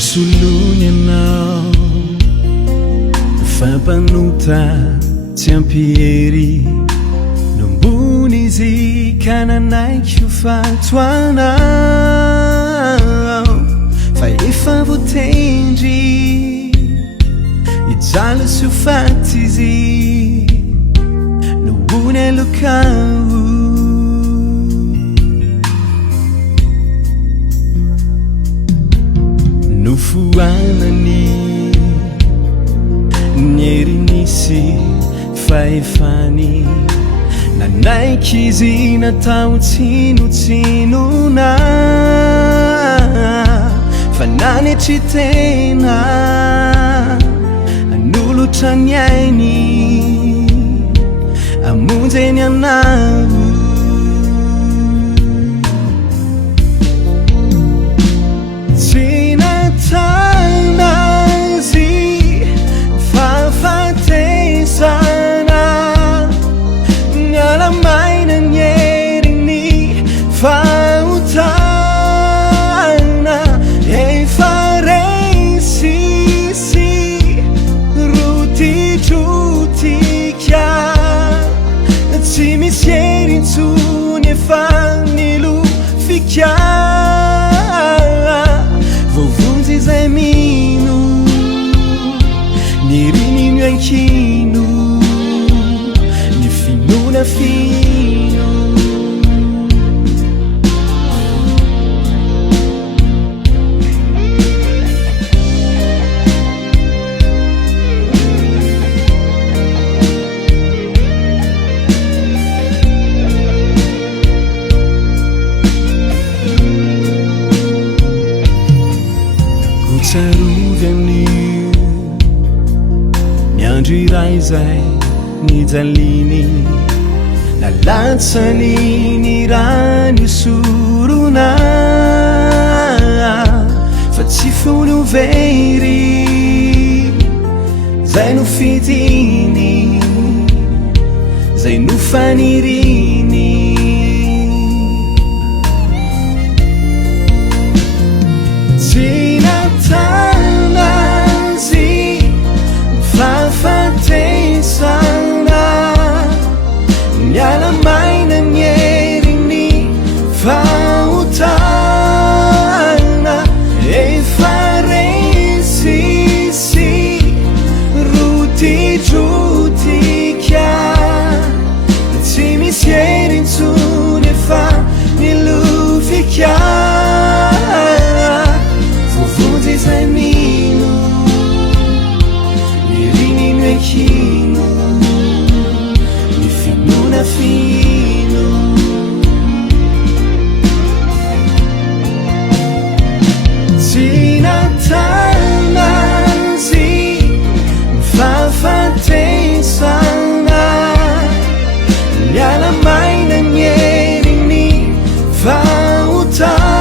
Solonyanao fampanota tsy ampiery nombony izy ka nanaiky ho fatoanao fa efa voatendry ijaly sy ho faty izy nombony alokao nofoanany nyerinisy faefany nanaiky izy natao tsinotsinona fa nanetry tena anolotra ny ainy amonjeny anao Tsy misy erintsony efa nilofika voavonjy izay mino ny rinino ankino ny finona fino tsarovy amin'io ny andro iray izay nijaliny nalatsany ny rano sorona fa tsy fony very zay no fitiny zay no faniriny tanazy fafatesana mialamaina nyeriny fahotana efa resisy rotidrotika tsy misy erintsony efa nilofika izay mino ny rinino ankino ny finona fino tsy natanazy mifafatesana mialamaina ny eriny fahotana